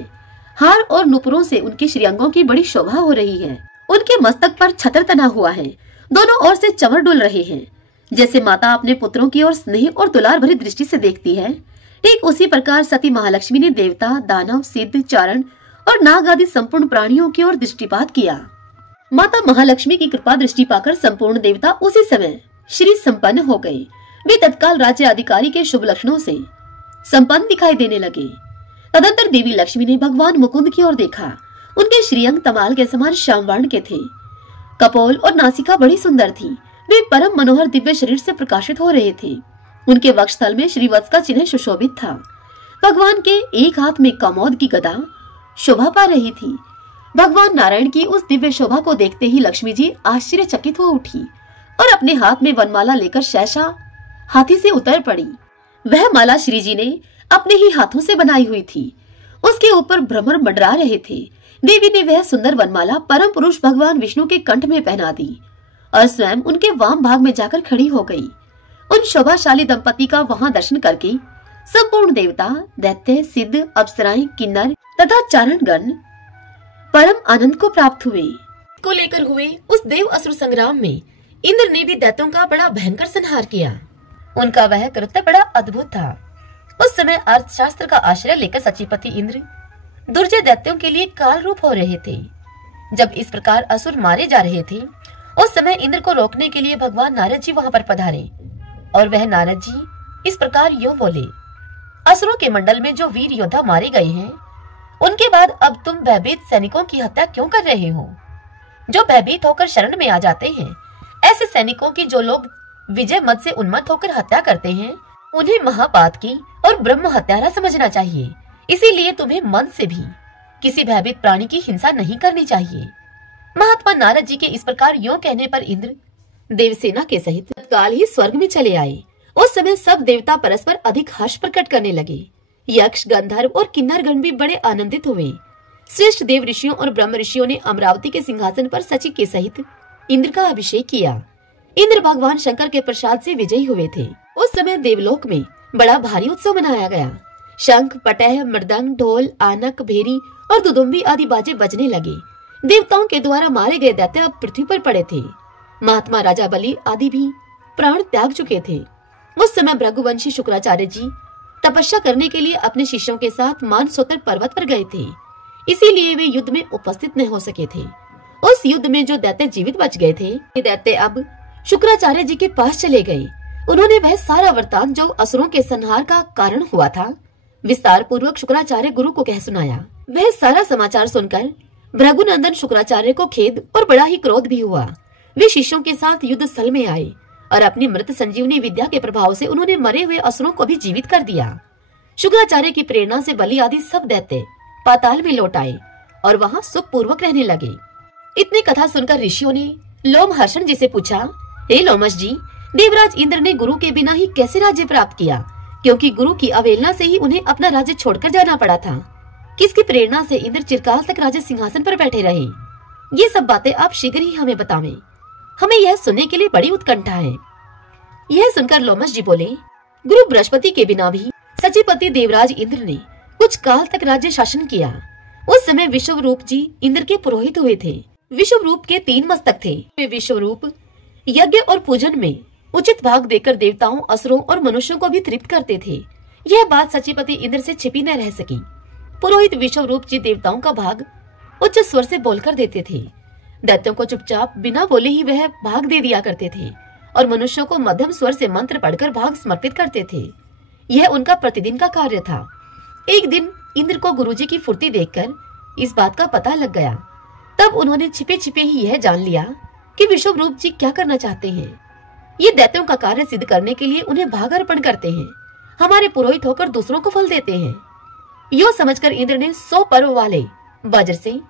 हार और नुपुरों से उनके श्रीअंगों की बड़ी शोभा हो रही है। उनके मस्तक पर छत्र तना हुआ है। दोनों ओर से चंवर डुल रहे हैं। जैसे माता अपने पुत्रों की ओर स्नेह और दुलार भरी दृष्टि से देखती है, ठीक उसी प्रकार सती महालक्ष्मी ने देवता, दानव, सिद्ध, चारण और नाग आदि संपूर्ण प्राणियों की ओर दृष्टिपात किया। माता महालक्ष्मी की कृपा दृष्टि पाकर संपूर्ण देवता उसी समय श्री संपन्न हो गए। वे तत्काल राज्य अधिकारी के शुभ लक्षणों से संपन्न दिखाई देने लगे। तदंतर देवी लक्ष्मी ने भगवान मुकुंद की ओर देखा। उनके श्रीअंग तमाल के समान श्याम वर्ण के थे। कपोल और नासिका बड़ी सुंदर थी। वे परम मनोहर दिव्य शरीर से प्रकाशित हो रहे थे। उनके वक्षस्थल में श्रीवत्स का चिन्ह सुशोभित था। भगवान के एक हाथ में कमौद की गदा शोभा पा रही थी। भगवान नारायण की उस दिव्य शोभा को देखते ही लक्ष्मी जी आश्चर्यचकित हो उठी और अपने हाथ में वनमाला लेकर सहसा हाथी से उतर पड़ी। वह माला श्री जी ने अपने ही हाथों से बनाई हुई थी। उसके ऊपर भ्रमर मंडरा रहे थे। देवी ने वह सुंदर वनमाला परम पुरुष भगवान विष्णु के कंठ में पहना दी और स्वयं उनके वाम भाग में जाकर खड़ी हो गई। उन शोभाशाली दंपति का वहां दर्शन करके संपूर्ण देवता, दैत्य, सिद्ध, अप्सराएं, किन्नर तथा चारणगण परम आनंद को प्राप्त हुए। को लेकर हुए उस देव असुर संग्राम में इंद्र ने भी दैत्यों का बड़ा भयंकर संहार किया। उनका वह कृत्य बड़ा अद्भुत था। उस समय अर्थशास्त्र का आश्रय लेकर सचिपति इंद्र दुर्जय दैत्यों के लिए काल रूप हो रहे थे। जब इस प्रकार असुर मारे जा रहे थे, उस समय इंद्र को रोकने के लिए भगवान नारद जी वहां पर पधारे और वह नारद जी इस प्रकार यूं बोले, असुरों के मंडल में जो वीर योद्धा मारे गए हैं, उनके बाद अब तुम भयभीत सैनिकों की हत्या क्यों कर रहे हो? जो भयभीत होकर शरण में आ जाते हैं, ऐसे सैनिकों की जो लोग विजय मद से उन्मत्त होकर हत्या करते हैं, उन्हें महापात की और ब्रह्म हत्यारा समझना चाहिए। इसीलिए तुम्हें मन से भी किसी भयभीत प्राणी की हिंसा नहीं करनी चाहिए। महात्मा नारद जी के इस प्रकार यों कहने पर इंद्र देवसेना के सहित तत्काल ही स्वर्ग में चले आए। उस समय सब देवता परस्पर अधिक हर्ष प्रकट करने लगे। यक्ष, गंधर्व और किन्नरगण भी बड़े आनंदित हुए। श्रेष्ठ देव ऋषियों और ब्रह्म ऋषियों ने अमरावती के सिंहासन पर सची के सहित इंद्र का अभिषेक किया। इंद्र भगवान शंकर के प्रसाद से विजयी हुए थे। उस समय देवलोक में बड़ा भारी उत्सव मनाया गया। शंख, पटह, मृदंग, ढोल, आनक, भेरी और दुदुम्बी आदि बाजे बजने लगे। देवताओं के द्वारा मारे गए दैत्य अब पृथ्वी पर पड़े थे। महात्मा राजा बलि आदि भी प्राण त्याग चुके थे। उस समय भृगुवंशी शुक्राचार्य जी तपस्या करने के लिए अपने शिष्यों के साथ मानसोतर पर्वत पर गए थे। इसीलिए वे युद्ध में उपस्थित न हो सके थे। उस युद्ध में जो दैत्य जीवित बच गए थे, दैत्य अब शुक्राचार्य जी के पास चले गए। उन्होंने वह सारा वृतांत जो असुरों के संहार का कारण हुआ था विस्तार पूर्वक शुक्राचार्य गुरु को कह सुनाया। वह सारा समाचार सुनकर भृगुनंदन शुक्राचार्य को खेद और बड़ा ही क्रोध भी हुआ। वे शिष्यों के साथ युद्ध स्थल में आए और अपनी मृत संजीवनी विद्या के प्रभाव से उन्होंने मरे हुए असुरों को भी जीवित कर दिया। शुक्राचार्य की प्रेरणा से बलि आदि सब दैत्य पाताल में लौट आए और वहाँ सुख पूर्वक रहने लगे। इतनी कथा सुनकर ऋषियों ने लोमहर्षण जी से पूछा, हे लोमश जी, देवराज इंद्र ने गुरु के बिना ही कैसे राज्य प्राप्त किया? क्योंकि गुरु की अवहेलना से ही उन्हें अपना राज्य छोड़कर जाना पड़ा था। किसकी प्रेरणा से इंद्र चिरकाल तक राजा सिंहासन पर बैठे रहे? ये सब बातें आप शीघ्र ही हमें बतावें। हमें यह सुनने के लिए बड़ी उत्कंठा है। यह सुनकर लोमश जी बोले, गुरु बृहस्पति के बिना भी सचिपति देवराज इंद्र ने कुछ काल तक राज्य शासन किया। उस समय विश्वरूप जी इंद्र के पुरोहित हुए थे। विश्वरूप के 3 मस्तक थे। वे विश्वरूप यज्ञ और पूजन में उचित भाग देकर देवताओं, असुरों और मनुष्यों को भी तृप्त करते थे। यह बात सचिपति इंद्र से छिपी न रह सकी। पुरोहित विश्वरूप जी देवताओं का भाग उच्च स्वर से बोलकर देते थे। दैत्यों को चुपचाप बिना बोले ही वह भाग दे दिया करते थे और मनुष्यों को मध्यम स्वर से मंत्र पढ़कर भाग समर्पित करते थे। यह उनका प्रतिदिन का कार्य था। एक दिन इंद्र को गुरुजी की फुर्ती देखकर इस बात का पता लग गया। तब उन्होंने छिपे छिपे ही यह जान लिया कि विश्वरूप जी क्या करना चाहते हैं। ये दैत्यों का कार्य सिद्ध करने के लिए उन्हें भाग अर्पण करते हैं। हमारे पुरोहित होकर दूसरों को फल देते हैं। यो समझकर इंद्र ने 100 पर्व वाले वज्र से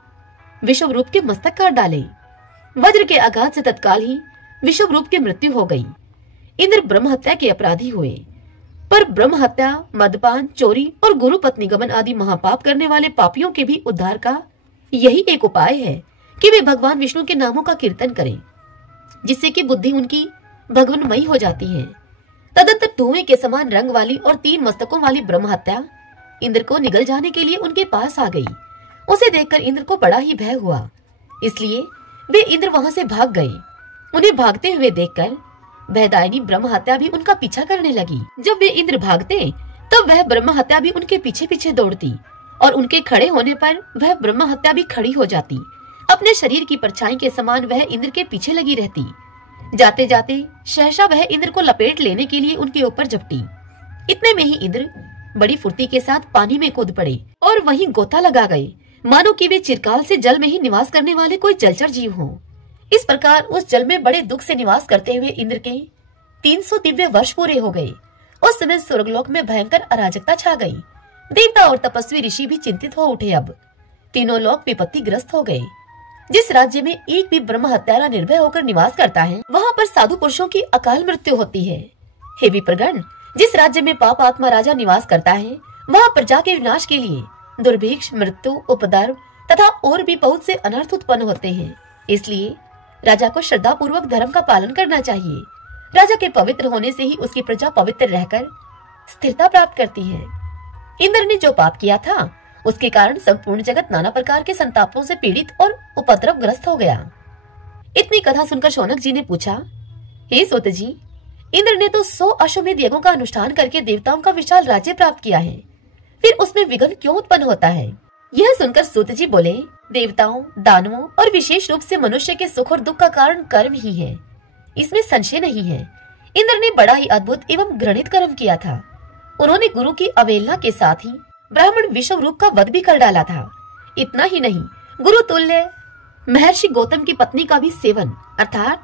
विश्वरूप के मस्तक काट डाले। वज्र के आघात से तत्काल ही विश्वरूप की मृत्यु हो गई। इंद्र ब्रह्म हत्या के अपराधी हुए। पर ब्रह्म हत्या, मदपान, चोरी और गुरु पत्नी गमन आदि महापाप करने वाले पापियों के भी उद्धार का यही एक उपाय है कि वे भगवान विष्णु के नामों का कीर्तन करें, जिससे कि बुद्धि उनकी भगवानमयी हो जाती है। तदंतर धुएं के समान रंग वाली और 3 मस्तकों वाली ब्रह्म हत्या इंद्र को निगल जाने के लिए उनके पास आ गई। उसे देखकर इंद्र को बड़ा ही भय हुआ, इसलिए वे इंद्र वहां से भाग गए। उन्हें भागते हुए देखकर भयदायिनी ब्रह्म हत्या भी उनका पीछा करने लगी। जब वे इंद्र भागते तब वह ब्रह्म हत्या भी उनके पीछे पीछे दौड़ती और उनके खड़े होने पर वह ब्रह्म हत्या भी खड़ी हो जाती। अपने शरीर की परछाई के समान वह इंद्र के पीछे लगी रहती। जाते जाते सहसा वह इंद्र को लपेट लेने के लिए उनके ऊपर झपटी। इतने में ही इंद्र बड़ी फुर्ती के साथ पानी में कूद पड़े और वहीं गोता लगा गए, मानो कि वे चिरकाल से जल में ही निवास करने वाले कोई जलचर जीव हों। इस प्रकार उस जल में बड़े दुख से निवास करते हुए इंद्र के 300 दिव्य वर्ष पूरे हो गए। उस समय स्वर्गलोक में भयंकर अराजकता छा गई। देवता और तपस्वी ऋषि भी चिंतित हो उठे। अब तीनों लोक विपत्तिग्रस्त हो गए। जिस राज्य में एक भी ब्रह्म हत्यारा निर्भय होकर निवास करता है, वहाँ पर साधु पुरुषों की अकाल मृत्यु होती है। हे विप्रगण, जिस राज्य में पाप आत्मा राजा निवास करता है, वहाँ प्रजा के विनाश के लिए दुर्भिक्ष, मृत्यु, उपद्रव तथा और भी बहुत से अनर्थ उत्पन्न होते हैं। इसलिए राजा को श्रद्धा पूर्वक धर्म का पालन करना चाहिए। राजा के पवित्र होने से ही उसकी प्रजा पवित्र रहकर स्थिरता प्राप्त करती है। इंद्र ने जो पाप किया था, उसके कारण संपूर्ण जगत नाना प्रकार के संतापों से पीड़ित और उपद्रवग्रस्त हो गया। इतनी कथा सुनकर शौनक जी ने पूछा, हे सूत जी, इंद्र ने तो 100 अश्वमेध यज्ञों का अनुष्ठान करके देवताओं का विशाल राज्य प्राप्त किया है, फिर उसमें विघ्न क्यों उत्पन्न होता है? यह सुनकर सूत जी बोले, देवताओं, दानवों और विशेष रूप से मनुष्य के सुख और दुख का कारण कर्म ही है, इसमें संशय नहीं है। इंद्र ने बड़ा ही अद्भुत एवं घृणित कर्म किया था। उन्होंने गुरु की अवहेलना के साथ ही ब्राह्मण विश्वरूप का वध भी कर डाला था। इतना ही नहीं, गुरु तुल्य महर्षि गौतम की पत्नी का भी सेवन अर्थात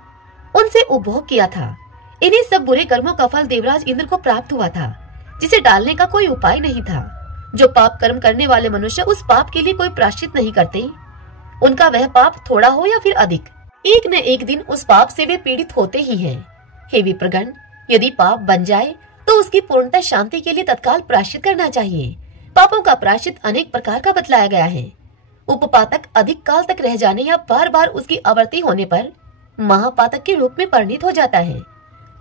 उनसे उपभोग किया था। इन्हीं सब बुरे कर्मों का फल देवराज इंद्र को प्राप्त हुआ था, जिसे टालने का कोई उपाय नहीं था। जो पाप कर्म करने वाले मनुष्य उस पाप के लिए कोई प्रायश्चित नहीं करते, उनका वह पाप थोड़ा हो या फिर अधिक, एक न एक दिन उस पाप से वे पीड़ित होते ही हैं। हे विप्रगण, यदि पाप बन जाए तो उसकी पूर्णतः शांति के लिए तत्काल प्रायश्चित करना चाहिए। पापों का प्रायश्चित अनेक प्रकार का बतलाया गया है। उपपातक अधिक काल तक रह जाने या बार बार उसकी आवर्ती होने पर महापातक के रूप में परिणित हो जाता है।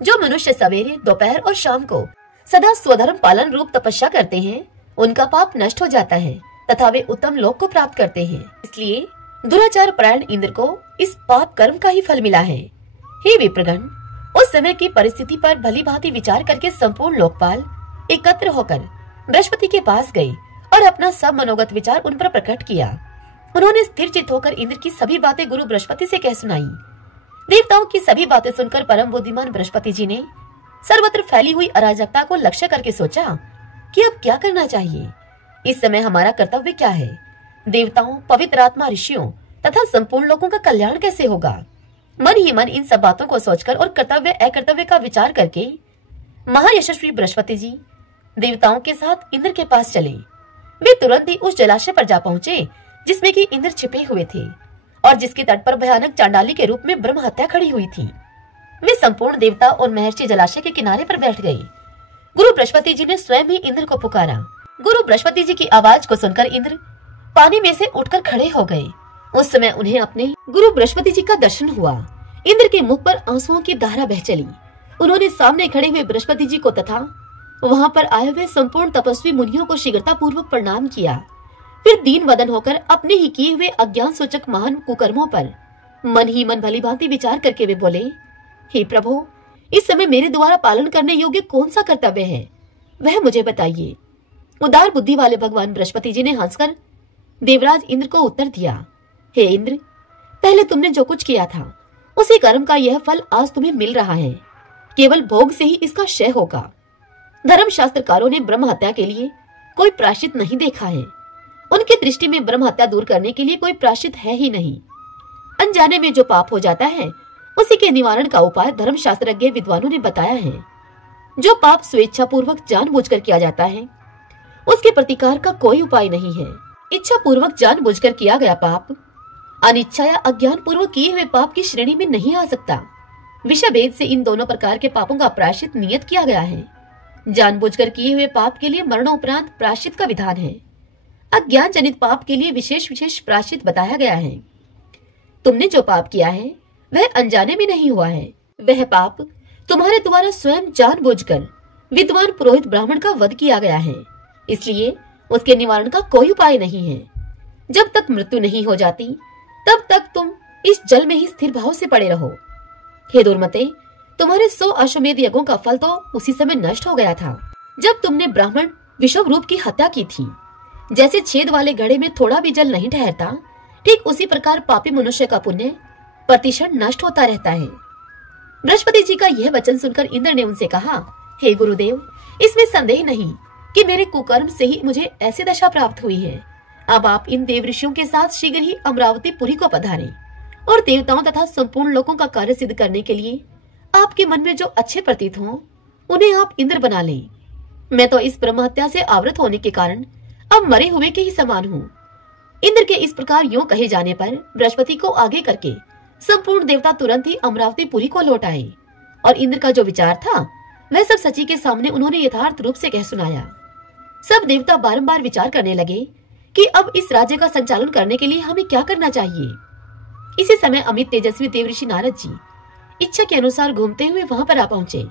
जो मनुष्य सवेरे, दोपहर और शाम को सदा स्वधर्म पालन रूप तपस्या करते हैं, उनका पाप नष्ट हो जाता है तथा वे उत्तम लोक को प्राप्त करते हैं। इसलिए दुराचार परायण इंद्र को इस पाप कर्म का ही फल मिला है। हे विप्रगण, उस समय की परिस्थिति पर भली भांति विचार करके संपूर्ण लोकपाल एकत्र होकर बृहस्पति के पास गए और अपना सब मनोगत विचार उन पर प्रकट किया। उन्होंने स्थिर चित्त होकर इंद्र की सभी बातें गुरु बृहस्पति से कह सुनाई। देवताओं की सभी बातें सुनकर परम बुद्धिमान बृहस्पति जी ने सर्वत्र फैली हुई अराजकता को लक्ष्य करके सोचा कि अब क्या करना चाहिए। इस समय हमारा कर्तव्य क्या है? देवताओं, पवित्र आत्मा, ऋषियों तथा संपूर्ण लोगों का कल्याण कैसे होगा? मन ही मन इन सब बातों को सोचकर और कर्तव्य अकर्तव्य का विचार करके महायशस्वी बृहस्पति जी देवताओं के साथ इंद्र के पास चले। वे तुरंत ही उस जलाशय पर जा पहुंचे जिसमें कि इंद्र छिपे हुए थे और जिसके तट पर भयानक चांडाली के रूप में ब्रह्म हत्या खड़ी हुई थी। वे संपूर्ण देवता और महर्षि जलाशय के किनारे पर बैठ गए। गुरु बृहस्पति जी ने स्वयं ही इंद्र को पुकारा। गुरु बृहस्पति जी की आवाज को सुनकर इंद्र पानी में से उठकर खड़े हो गए। उस समय उन्हें अपने गुरु बृहस्पति जी का दर्शन हुआ। इंद्र के मुख पर आंसुओं की धारा बह चली। उन्होंने सामने खड़े हुए बृहस्पति जी को तथा वहां पर आए हुए संपूर्ण तपस्वी मुनियों को शीघ्रता पूर्वक प्रणाम किया। फिर दीन वदन होकर अपने ही किए हुए अज्ञान सूचक महान कुकर्मों पर मन ही मन भली भांति विचार करके वे बोले, हे प्रभु, इस समय मेरे द्वारा पालन करने योग्य कौन सा कर्तव्य है, वह मुझे बताइए। उदार बुद्धि वाले भगवान बृहस्पति जी ने हंसकर देवराज इंद्र को उत्तर दिया, हे इंद्र, पहले तुमने जो कुछ किया था उसी कर्म का यह फल आज तुम्हें मिल रहा है। केवल भोग से ही इसका क्षय होगा। धर्म शास्त्रकारों ने ब्रह्म हत्या के लिए कोई प्रायश्चित नहीं देखा है। उनकी दृष्टि में ब्रह्म हत्या दूर करने के लिए कोई प्रायश्चित है ही नहीं। अनजाने में जो पाप हो जाता है उसी के निवारण का उपाय धर्म शास्त्रज्ञ विद्वानों ने बताया है। जो पाप स्वेच्छा पूर्वक जानबूझकर किया जाता है उसके प्रतिकार का कोई उपाय नहीं है। इच्छा पूर्वक जानबूझकर किया गया पाप अनिच्छा या अज्ञान पूर्वक किए हुए पाप की श्रेणी में नहीं आ सकता। विषय भेद से इन दोनों प्रकार के पापों का प्रायश्चित नियत किया गया है। जानबूझकर किए हुए पाप के लिए मरणोपरांत प्रायश्चित का विधान है। अज्ञान जनित पाप के लिए विशेष प्रायश्चित बताया गया है। तुमने जो पाप किया है वह अनजाने में नहीं हुआ है। वह पाप तुम्हारे द्वारा स्वयं जानबूझकर विद्वान पुरोहित ब्राह्मण का वध किया गया है। इसलिए उसके निवारण का कोई उपाय नहीं है। जब तक मृत्यु नहीं हो जाती तब तक तुम इस जल में ही स्थिर भाव से पड़े रहो। हे दुर्मते, तुम्हारे 100 अश्वमेध यज्ञों का फल तो उसी समय नष्ट हो गया था जब तुमने ब्राह्मण विश्वरूप की हत्या की थी। जैसे छेद वाले घड़े में थोड़ा भी जल नहीं ठहरता, ठीक उसी प्रकार पापी मनुष्य का पुण्य प्रतिक्षण नष्ट होता रहता है। बृहस्पति जी का यह वचन सुनकर इंद्र ने उनसे कहा, हे गुरुदेव, इसमें संदेह नहीं कि मेरे कुकर्म से ही मुझे ऐसी दशा प्राप्त हुई है। अब आप इन देव ऋषियों के साथ शीघ्र ही अमरावती पुरी को पधारें और देवताओं तथा संपूर्ण लोगों का कार्य सिद्ध करने के लिए आपके मन में जो अच्छे प्रतीत हों उन्हें आप इंद्र बना लें। मैं तो इस ब्रह्म हत्या से आवृत होने के कारण अब मरे हुए के ही समान हूँ। इंद्र के इस प्रकार यूं कहे जाने पर बृहस्पति को आगे करके संपूर्ण देवता तुरंत ही अमरावतीपुरी को लौट आए और इंद्र का जो विचार था वह सब सची के सामने उन्होंने यथार्थ रूप से कह सुनाया। सब देवता बारंबार विचार करने लगे कि अब इस राज्य का संचालन करने के लिए हमें क्या करना चाहिए। इसी समय अमित तेजस्वी देवऋषि नारद जी इच्छा के अनुसार घूमते हुए वहां पर आ पहुंचे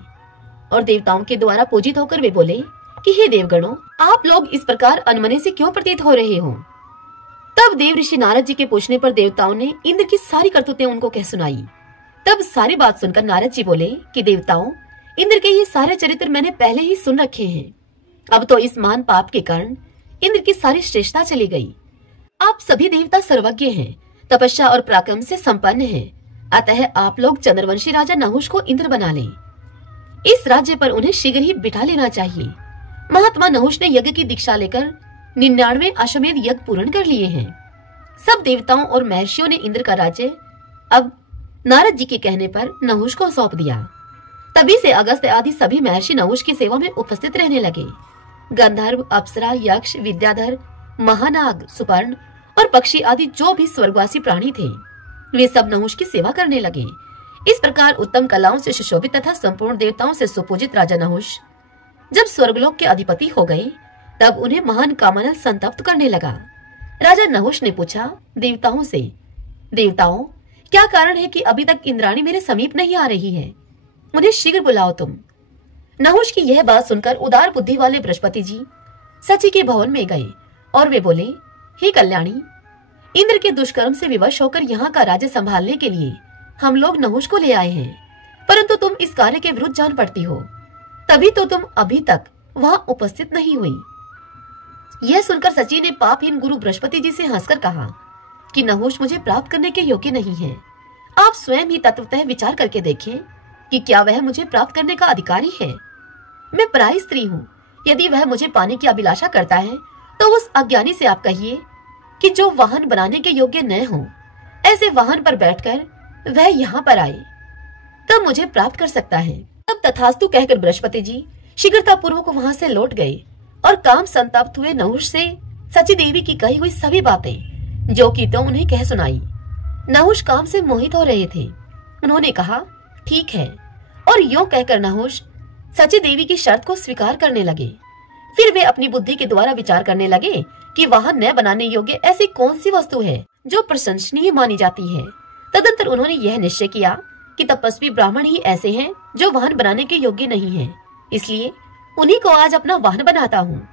और देवताओं के द्वारा पूजित होकर वे बोले कि हे देवगणों, आप लोग इस प्रकार अनमने से क्यों प्रतीत हो रहे हो। तब देवऋषि नारद जी के पूछने पर देवताओं ने इंद्र की सारी करतूतें उनको कह सुनाई। तब सारी बात सुनकर नारद जी बोले कि देवताओं, इंद्र के ये सारे चरित्र मैंने पहले ही सुन रखे हैं। अब तो इस महान पाप के कारण इंद्र की सारी श्रेष्ठता चली गई। आप सभी देवता सर्वज्ञ हैं, तपस्या और पराक्रम से संपन्न हैं, अतः आप लोग चंद्रवंशी राजा नहुष को इंद्र बना लें। इस राज्य पर उन्हें शीघ्र ही बिठा लेना चाहिए। महात्मा नहुष ने यज्ञ की दीक्षा लेकर 99 अश्वमेध यज्ञ पूर्ण कर लिए हैं। सब देवताओं और महर्षियों ने इंद्र का राज्य अब नारद जी के कहने पर नहुष को सौंप दिया। तभी से अगस्त्य आदि सभी महर्षि नहुष की सेवा में उपस्थित रहने लगे। गंधर्व, अप्सरा, यक्ष, विद्याधर, महानाग, सुपर्ण और पक्षी आदि जो भी स्वर्गवासी प्राणी थे वे सब नहुष की सेवा करने लगे। इस प्रकार उत्तम कलाओं से सुशोभित तथा संपूर्ण देवताओं से सुपूजित राजा नहुष जब स्वर्गलोक के अधिपति हो गए तब उन्हें महान कामनल संतप्त करने लगा। राजा नहुष ने पूछा देवताओं से, देवताओं, क्या कारण है कि अभी तक इंद्राणी मेरे समीप नहीं आ रही है? उन्हें शीघ्र बुलाओ तुम। नहुष की यह बात सुनकर उदार बुद्धि वाले बृहस्पति जी सची के भवन में गए और वे बोले, हे कल्याणी, इंद्र के दुष्कर्म से विवश होकर यहाँ का राज्य संभालने के लिए हम लोग नहुष को ले आए हैं, परंतु तुम इस कार्य के विरुद्ध जान पड़ती हो, तभी तो तुम अभी तक वहां उपस्थित नहीं हुई। यह सुनकर सची ने पापहीन गुरु बृहस्पति जी से हंसकर कहा कि नहुष मुझे प्राप्त करने के योग्य नहीं है। आप स्वयं ही तत्वतः विचार करके देखें कि क्या वह मुझे प्राप्त करने का अधिकारी है। मैं पराई स्त्री हूँ। यदि वह मुझे पाने की अभिलाषा करता है तो उस अज्ञानी से आप कहिए कि जो वाहन बनाने के योग्य न हो, ऐसे वाहन पर बैठकर वह यहाँ पर आए, तब मुझे प्राप्त कर सकता है। तब तथास्तु कहकर बृहस्पति जी शीघ्रता पूर्वक वहां से लौट गए और काम संतप्त हुए नहुष से सची देवी की कही हुई सभी बातें जो की तो उन्हें कह सुनाई। नहुष काम से मोहित हो रहे थे। उन्होंने कहा, ठीक है, और यूं कहकर नहुष सची देवी की शर्त को स्वीकार करने लगे। फिर वे अपनी बुद्धि के द्वारा विचार करने लगे कि वाहन न बनाने योग्य ऐसी कौन सी वस्तु है जो प्रशंसनीय मानी जाती है। तदंतर उन्होंने यह निश्चय किया कि तपस्वी ब्राह्मण ही ऐसे हैं जो वाहन बनाने के योग्य नहीं हैं, इसलिए उन्हीं को आज अपना वाहन बनाता हूँ।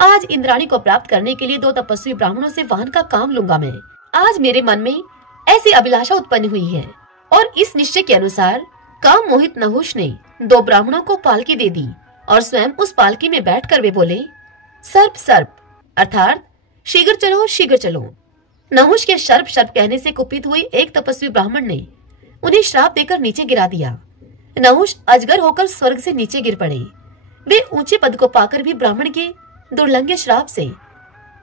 आज इंद्राणी को प्राप्त करने के लिए 2 तपस्वी ब्राह्मणों से वाहन का काम लूंगा मैं। आज मेरे मन में ऐसी अभिलाषा उत्पन्न हुई है और इस निश्चय के अनुसार काम मोहित नहुष ने 2 ब्राह्मणों को पालकी दे दी और स्वयं उस पालकी में बैठकर वे बोले, सर्प सर्प, अर्थात शीघ्र चलो शीघ्र चलो। नहुष के सर्प सर्प कहने से कुपित हुई एक तपस्वी ब्राह्मण ने उन्हें श्राप देकर नीचे गिरा दिया। नहुष अजगर होकर स्वर्ग से नीचे गिर पड़े। वे ऊंचे पद को पाकर भी ब्राह्मण के दुर्लंघ्य श्राप से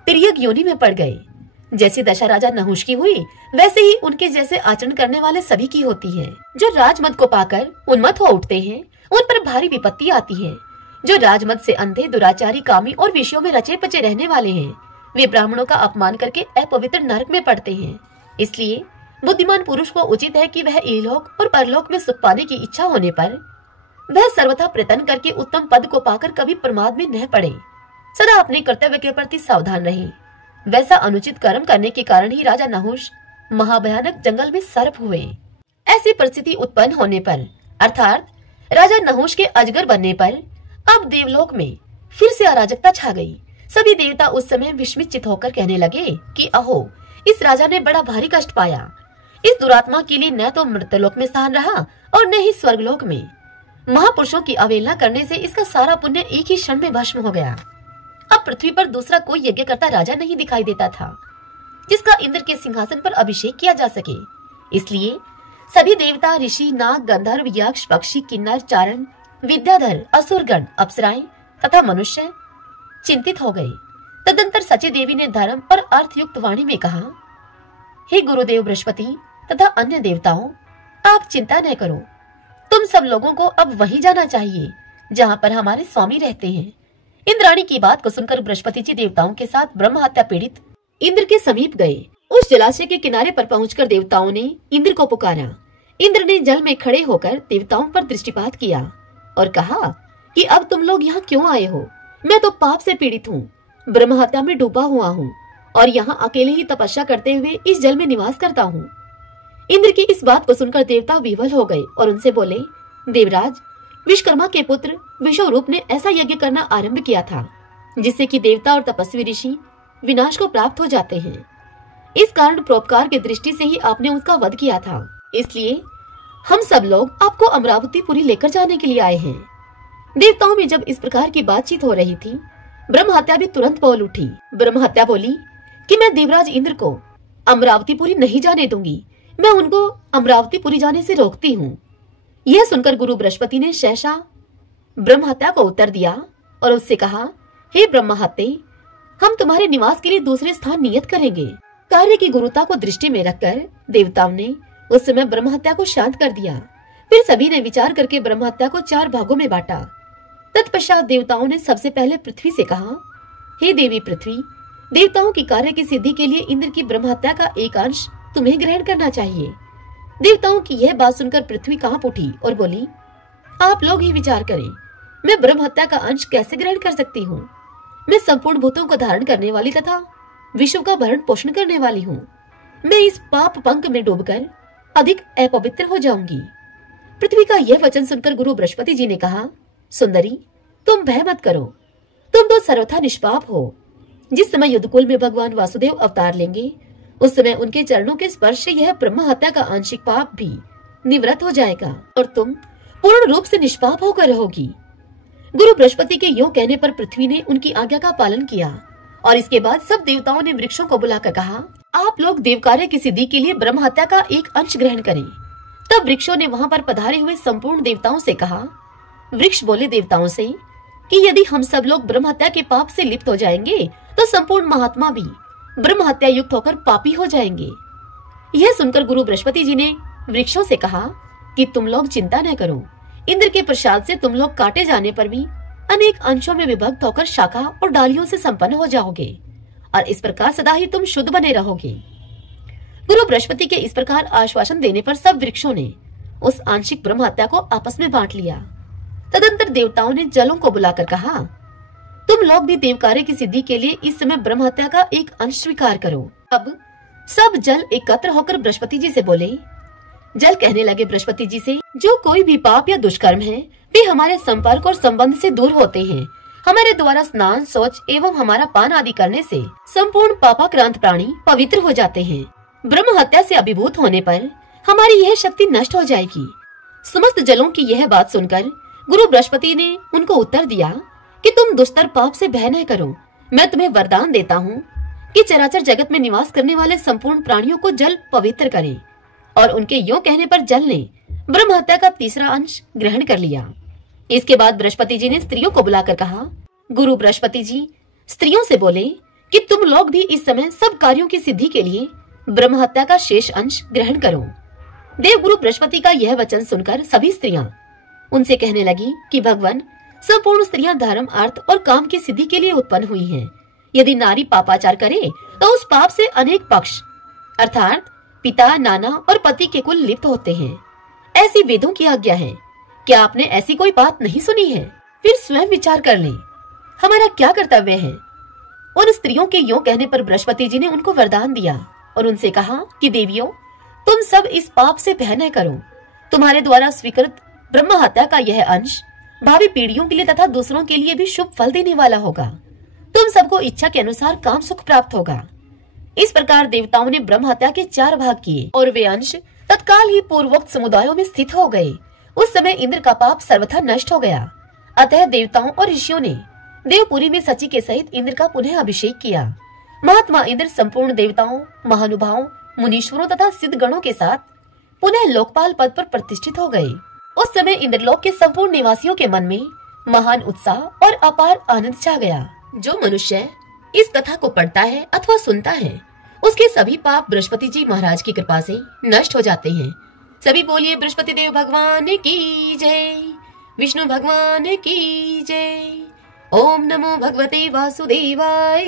तिर्यक योनि में पड़ गए। जैसी दशा राजा नहुष की हुई वैसे ही उनके जैसे आचरण करने वाले सभी की होती है। जो राजमद को पाकर उन्मत्त हो उठते हैं उन पर भारी विपत्ति आती है। जो राजमद से अंधे, दुराचारी, कामी और विषयों में रचे पचे रहने वाले हैं वे ब्राह्मणों का अपमान करके अपवित्र नरक में पड़ते हैं। इसलिए बुद्धिमान पुरुष को उचित है कि वह इहलोक और परलोक में सुख पाने की इच्छा होने पर वह सर्वथा प्रयत्न करके उत्तम पद को पाकर कभी प्रमाद में न पड़े, सदा अपने कर्तव्य के प्रति सावधान रहे। वैसा अनुचित कर्म करने के कारण ही राजा नहुष महाभयानक जंगल में सर्प हुए। ऐसी परिस्थिति उत्पन्न होने पर अर्थात राजा नहुष के अजगर बनने पर अब देवलोक में फिर से अराजकता छा गई। सभी देवता उस समय विस्मित होकर कहने लगे कि अहो, इस राजा ने बड़ा भारी कष्ट पाया। इस दुरात्मा के लिए न तो मृतलोक में स्थान रहा और न ही स्वर्गलोक में। महापुरुषों की अवहेलना करने से इसका सारा पुण्य एक ही क्षण में भस्म हो गया। अब पृथ्वी पर दूसरा कोई यज्ञ करता राजा नहीं दिखाई देता था जिसका इंद्र के सिंहासन पर अभिषेक किया जा सके। इसलिए सभी देवता, ऋषि, नाग, गंधर्व, यक्ष, पक्षी, किन्नर, चारण, विद्याधर, असुरगण, अप्सराएं तथा मनुष्य चिंतित हो गए। तदंतर सची देवी ने धर्म और अर्थ युक्त वाणी में कहा, हे गुरुदेव बृहस्पति तथा अन्य देवताओं, आप चिंता न करो। तुम सब लोगों को अब वहीं जाना चाहिए जहाँ पर हमारे स्वामी रहते हैं। इंद्राणी की बात को सुनकर बृहस्पति जी देवताओं के साथ ब्रह्म हत्या पीड़ित इंद्र के समीप गए। उस जलाशय के किनारे पर पहुंचकर देवताओं ने इंद्र को पुकारा। इंद्र ने जल में खड़े होकर देवताओं पर दृष्टिपात किया और कहा कि अब तुम लोग यहाँ क्यों आए हो? मैं तो पाप से पीड़ित हूँ, ब्रह्म हत्या में डूबा हुआ हूँ और यहाँ अकेले ही तपस्या करते हुए इस जल में निवास करता हूँ। इंद्र की इस बात को सुनकर देवता विह्वल हो गए और उनसे बोले, देवराज, विश्वकर्मा के पुत्र विश्वरूप ने ऐसा यज्ञ करना आरंभ किया था जिससे कि देवता और तपस्वी ऋषि विनाश को प्राप्त हो जाते हैं। इस कारण परोपकार की दृष्टि से ही आपने उसका वध किया था। इसलिए हम सब लोग आपको अमरावतीपुरी लेकर जाने के लिए आए हैं। देवताओं में जब इस प्रकार की बातचीत हो रही थी, ब्रह्म हत्या भी तुरंत बोल उठी। ब्रह्म हत्या बोली कि मैं देवराज इंद्र को अमरावतीपुरी नहीं जाने दूंगी, मैं उनको अमरावतीपुरी जाने से रोकती हूँ। यह सुनकर गुरु बृहस्पति ने सहसा ब्रह्म हत्या को उत्तर दिया और उससे कहा, हे ब्रह्म हत्या, हम तुम्हारे निवास के लिए दूसरे स्थान नियत करेंगे। कार्य की गुरुता को दृष्टि में रखकर देवताओं ने उस समय ब्रह्म हत्या को शांत कर दिया। फिर सभी ने विचार करके ब्रह्म हत्या को 4 भागों में बांटा। तत्पश्चात देवताओं ने सबसे पहले पृथ्वी से कहा, हे देवी पृथ्वी, देवताओं की कार्य की सिद्धि के लिए इंद्र की ब्रह्म हत्या का एक अंश तुम्हें ग्रहण करना चाहिए। देवताओं की यह बात सुनकर पृथ्वी कांप उठी और बोली, आप लोग ही विचार करें, मैं ब्रह्म हत्या का अंश कैसे ग्रहण कर सकती हूँ? मैं संपूर्ण भूतों को धारण करने वाली तथा विश्व का भरण पोषण करने वाली हूँ। मैं इस पाप पंख में डूबकर अधिक अपवित्र हो जाऊंगी। पृथ्वी का यह वचन सुनकर गुरु बृहस्पति जी ने कहा, सुंदरी, तुम भय मत करो, तुम तो सर्वथा निष्पाप हो। जिस समय युद्धकुल में भगवान वासुदेव अवतार लेंगे, उस समय उनके चरणों के स्पर्श से यह ब्रह्म हत्या का आंशिक पाप भी निवृत्त हो जाएगा और तुम पूर्ण रूप से निष्पाप होकर रहोगी। गुरु बृहस्पति के योग कहने पर पृथ्वी ने उनकी आज्ञा का पालन किया और इसके बाद सब देवताओं ने वृक्षों को बुलाकर कहा, आप लोग देव कार्य की सिद्धि के लिए ब्रह्म हत्या का एक अंश ग्रहण करें। तब वृक्षों ने वहां पर पधारे हुए संपूर्ण देवताओं से कहा। वृक्ष बोले देवताओं से कि यदि हम सब लोग ब्रह्म हत्या के पाप से लिप्त हो जाएंगे तो संपूर्ण महात्मा भी ब्रह्म हत्या युक्त होकर पापी हो जाएंगे। यह सुनकर गुरु बृहस्पति जी ने वृक्षों से कहा कि तुम लोग चिंता न करो, इंद्र के प्रसाद से तुम लोग काटे जाने पर भी अनेक अंशों में विभक्त होकर शाखा और डालियों से संपन्न हो जाओगे और इस प्रकार सदा ही तुम शुद्ध बने रहोगे। गुरु बृहस्पति के इस प्रकार आश्वासन देने पर सब वृक्षों ने उस आंशिक ब्रह्म हत्या को आपस में बांट लिया। तदंतर देवताओं ने जलों को बुलाकर कहा, तुम लोग भी देव कार्य की सिद्धि के लिए इस समय ब्रह्म हत्या का एक अंश स्वीकार करो। अब सब जल एकत्र होकर बृहस्पति जी से बोले। जल कहने लगे बृहस्पति जी से, जो कोई भी पाप या दुष्कर्म है वे हमारे संपर्क और संबंध से दूर होते हैं। हमारे द्वारा स्नान, शौच एवं हमारा पान आदि करने से संपूर्ण पापाक्रांत प्राणी पवित्र हो जाते हैं। ब्रह्म हत्या से अभिभूत होने पर हमारी यह शक्ति नष्ट हो जाएगी। समस्त जलों की यह बात सुनकर गुरु बृहस्पति ने उनको उत्तर दिया कि तुम दुस्तर पाप से भय न करो। मैं तुम्हें वरदान देता हूँ कि चराचर जगत में निवास करने वाले संपूर्ण प्राणियों को जल पवित्र करे। और उनके यों कहने पर जल ने ब्रह्म हत्या का तीसरा अंश ग्रहण कर लिया। इसके बाद बृहस्पति जी ने स्त्रियों को बुलाकर कहा, गुरु बृहस्पति जी स्त्रियों से बोले कि तुम लोग भी इस समय सब कार्यों की सिद्धि के लिए ब्रह्म हत्या का शेष अंश ग्रहण करो। देव गुरु बृहस्पति का यह वचन सुनकर सभी स्त्रियां उनसे कहने लगी कि भगवान, संपूर्ण स्त्रियां धर्म, अर्थ और काम की सिद्धि के लिए उत्पन्न हुई हैं। यदि नारी पापाचार करे तो उस पाप से अनेक पक्ष अर्थात पिता, नाना और पति के कुल लिप्त होते हैं। ऐसी वेदों की आज्ञा है। क्या आपने ऐसी कोई बात नहीं सुनी है? फिर स्वयं विचार कर लें, हमारा क्या कर्तव्य है। उन स्त्रियों के यों कहने पर बृहस्पति जी ने उनको वरदान दिया और उनसे कहा कि देवियों, तुम सब इस पाप से भय न करो। तुम्हारे द्वारा स्वीकृत ब्रह्म हत्या का यह अंश भावी पीढ़ियों के लिए तथा दूसरों के लिए भी शुभ फल देने वाला होगा। तुम सबको इच्छा के अनुसार काम सुख प्राप्त होगा। इस प्रकार देवताओं ने ब्रह्म हत्या के 4 भाग किए और वे अंश तत्काल ही पूर्वोक्त समुदायों में स्थित हो गए। उस समय इंद्र का पाप सर्वथा नष्ट हो गया। अतः देवताओं और ऋषियों ने देवपुरी में सची के सहित इंद्र का पुनः अभिषेक किया। महात्मा इंद्र संपूर्ण देवताओं, महानुभावों, मुनीश्वरों तथा सिद्ध गणों के साथ पुनः लोकपाल पद पर प्रतिष्ठित हो गए। उस समय इंद्रलोक के संपूर्ण निवासियों के मन में महान उत्साह और अपार आनंद छा गया। जो मनुष्य इस कथा को पढ़ता है अथवा सुनता है, उसके सभी पाप बृहस्पति जी महाराज की कृपा से नष्ट हो जाते हैं। सभी बोलिए बृहस्पति देव भगवान की जय, विष्णु भगवान की जय। ओम नमो भगवते वासुदेवाय।